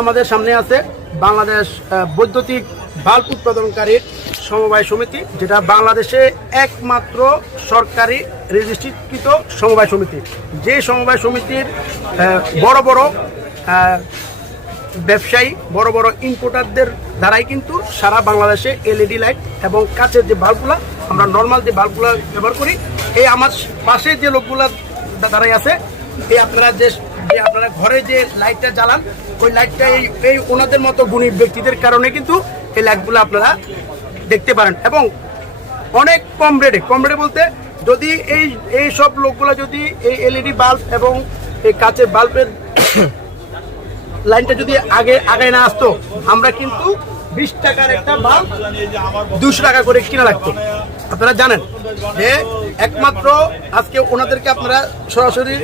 আমাদের সামনে আছে বাংলাদেশ বৈদ্যুতিক বাল্ব উৎপাদনকারীর সমবায় সমিতি, যেটা বাংলাদেশে একমাত্র সরকারি রেজিস্ট্রিকৃত সমবায় সমিতি। যে সমবায় সমিতির বড় বড় ব্যবসায়ী, বড় বড় ইম্পোর্টারদের দ্বারাই কিন্তু সারা বাংলাদেশে এলইডি লাইট এবং কাচের যে বাল্বগুলো, আমরা নর্মাল যে বাল্বগুলো ব্যবহার করি, এই আমার পাশে যে লোকগুলো দ্বারাই আছে, এই আপনারা আপনারা ঘরে যে লাইটটা জ্বালান, ওই লাইটটা এই ওনাদের মতো গুণী ব্যক্তিদের কারণে কিন্তু এই লাইটগুলো আপনারা দেখতে পারেন। এবং অনেক কম রেটে বলতে, যদি এই সব লোকগুলো যদি এই এলইডি বাল্ব এবং এই কাচের বাল্বের লাইনটা যদি আগে না আসতো, আমরা কিন্তু 20 টাকার একটা বাল্ব 200 টাকা করে কিনা লাগতো। আপনারা জানেন যে একমাত্র আজকে ওনাদেরকে আপনারা সরাসরি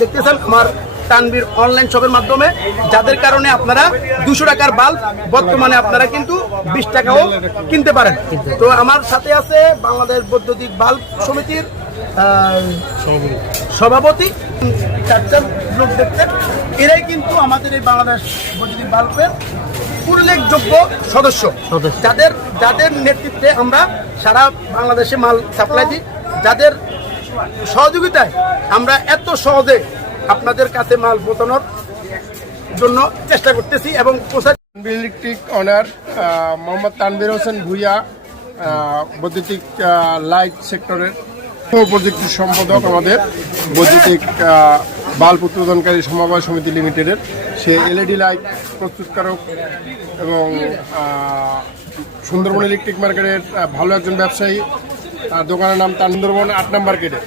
দেখতেছেন আমার তানভীর অনলাইন শপের মাধ্যমে, যাদের কারণে আপনারা 200 টাকার বাল্ব বর্তমানে আপনারা কিন্তু 20 টাকাও কিনতে পারেন। তো আমার সাথে আছে বাংলাদেশ বৈদ্যুতিক বাল্ব সমিতির সভাপতি, 4 লোক দেখতে, এরাই কিন্তু আমাদের এই বাংলাদেশ বৈদ্যুতিক বাল্বের উল্লেখযোগ্য সদস্য, যাদের নেতৃত্বে আমরা সারা বাংলাদেশে মাল সাপ্লাই দিই, যাদের সহযোগিতায় আমরা এত সহজে আপনাদের কাছে মাল পৌঁছানোর জন্য চেষ্টা করতেছি। এবং ইলেকট্রিক অনার মোহাম্মদ তানভীর হোসেন ভূঁইয়া, বৈদ্যুতিক লাইট সেক্টরের প্রযুক্তি সম্পাদক আমাদের বৈদ্যুতিক বাল্ব উৎপাদনকারী সমবায় সমিতি লিমিটেডের। সে এলইডি লাইট প্রস্তুতকারক এবং সুন্দরবন ইলেকট্রিক মার্কেটের ভালো একজন ব্যবসায়ী। তার দোকানের নাম সুন্দরবন 8 নম্বর গেটে।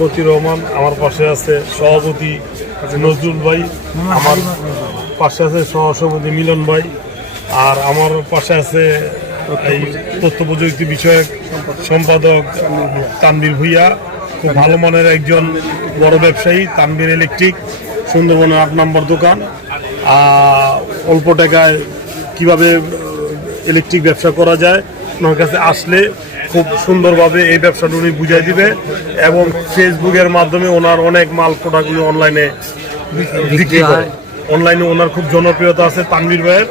মতিউর রহমান আমার পাশে আছে, সভাপতি নজরুল ভাই আমার পাশে আছে, সহসভাপতি মিলন ভাই, আর আমার পাশে আছে এই তথ্য প্রযুক্তি বিষয়ক সম্পাদক তানভীর ভূঁইয়া। খুব ভালো মানের একজন বড় ব্যবসায়ী। তানভীর ইলেকট্রিক, সুন্দরবনের 8 নম্বর দোকান। অল্প টাকায় কিভাবে ইলেকট্রিক ব্যবসা করা যায়, ওনার কাছে আসলে খুব সুন্দরভাবে এই ব্যবসাটা উনি বুঝাই দিবে। এবং ফেসবুকের মাধ্যমে ওনার অনেক মাল প্রোডাক্টগুলো অনলাইনে বিক্রি করে। অনলাইনে ওনার খুব জনপ্রিয়তা আছে। তানভীর ভাইয়ের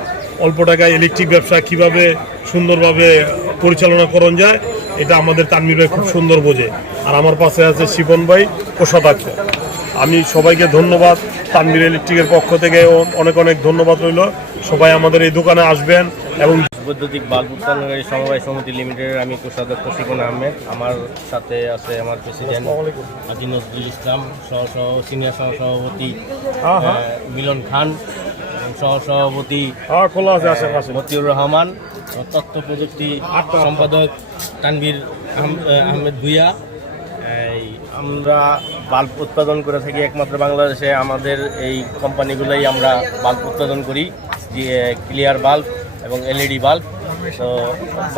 অল্প টাকায় ইলেকট্রিক ব্যবসা কিভাবে সুন্দরভাবে পরিচালনা করা যায়, এটা আমাদের তানভীর ভাই খুব সুন্দর বোঝে। আর আমার পাশে আছে শিপন ভাই, কোষাধ্যক্ষ। আমি সবাইকে ধন্যবাদ, তানভীর ইলেকট্রিকের পক্ষ থেকে অনেক অনেক ধন্যবাদ রইল। সবাই আমাদের এই দোকানে আসবেন। এবং বৈদ্যুতিক বাল্ব উৎপাদনকারী সমবায় সমিতি লিমিটেডের আমি কোষাধ্যক্ষ শিপন আহমেদ। আমার সাথে আছে আমার প্রেসিডেন্ট আজি নজরুল ইসলাম, সিনিয়র সহসভাপতি মিলন খান, সহসভাপতি মতিউর রহমান, তথ্য প্রযুক্তি সম্পাদক তানভীর আহমেদ ভূঁইয়া। আমরা বাল্ব উৎপাদন করে থাকি একমাত্র বাংলাদেশে। আমাদের এই কোম্পানিগুলোই আমরা বাল্ব উৎপাদন করি, ক্লিয়ার বাল্ব এবং এলইডি বাল্ব। তো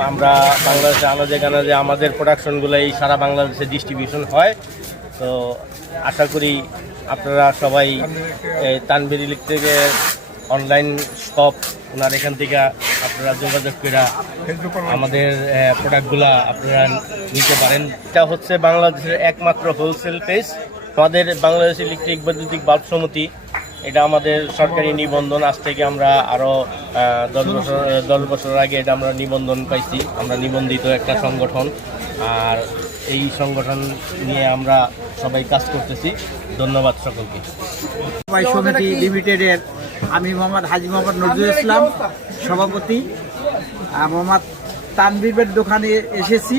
আমরা বাংলাদেশে আনাজে আমাদের প্রোডাকশনগুলোই সারা বাংলাদেশে ডিস্ট্রিবিউশন হয়। তো আশা করি আপনারা সবাই তানভীর ইলেকট্রিকের অনলাইন শপ, ওনার এখান থেকে আপনারা যোগাযোগ করে আমাদের প্রোডাক্টগুলো আপনারা নিতে পারেন। এটা হচ্ছে বাংলাদেশের একমাত্র হোলসেল পেজ। আমাদের বাংলাদেশ ইলেকট্রিক বৈদ্যুতিক বাল্ব সমিতি, এটা আমাদের সরকারি নিবন্ধন। আজ থেকে আমরা আরও 10 বছর আগে এটা আমরা নিবন্ধন পাইছি। আমরা নিবন্ধিত একটা সংগঠন, আর এই সংগঠন নিয়ে আমরা সবাই কাজ করতেছি। ধন্যবাদ সকলকে। সমবায় সমিতি লিমিটেডের আমি হাজী মোহাম্মদ নজরুল ইসলাম, সভাপতি। মোহাম্মদ তানভীরের দোকানে এসেছি।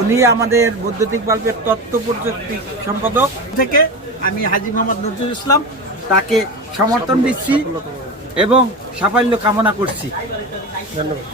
উনি আমাদের বৈদ্যুতিক বাল্বের তথ্য প্রযুক্তি সম্পাদক থেকে আমি হাজী মোহাম্মদ নজরুল ইসলাম তাকে সমর্থন দিচ্ছি এবং সাফল্য কামনা করছি। ধন্যবাদ।